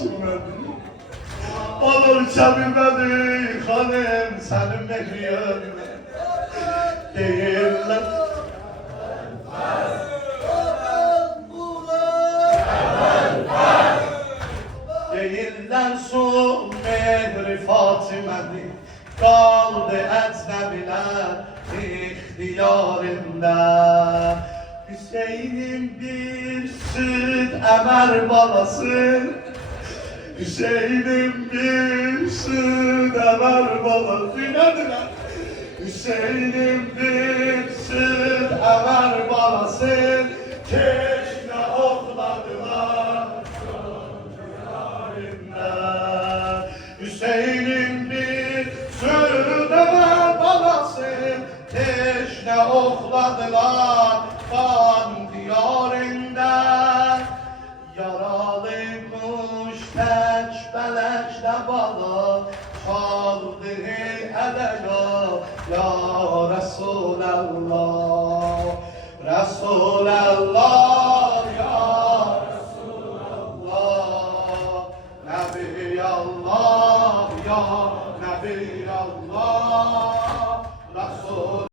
bilmedi. Onu uçabilmedi hanım senin mehriyönüne. Değiller. Değiller su mehri Fatime'nin. Kaldı ecnebiler ihtiyarında. Hüseyin'in bir süt emer balası. Hüseyin'in bir süt emer balası. Nedir lan? Hüseyin'in bir süt emer balası. Keşke okladılar yarında. Hüseyin'in bir süt emer balası. Keşke okladılar kan diyarında. Yaralı kuş tek beleşte balı çaldı edega ya Resulallah. Resulallah ya Resulallah. Nebi Allah ya Nebi Allah. Resul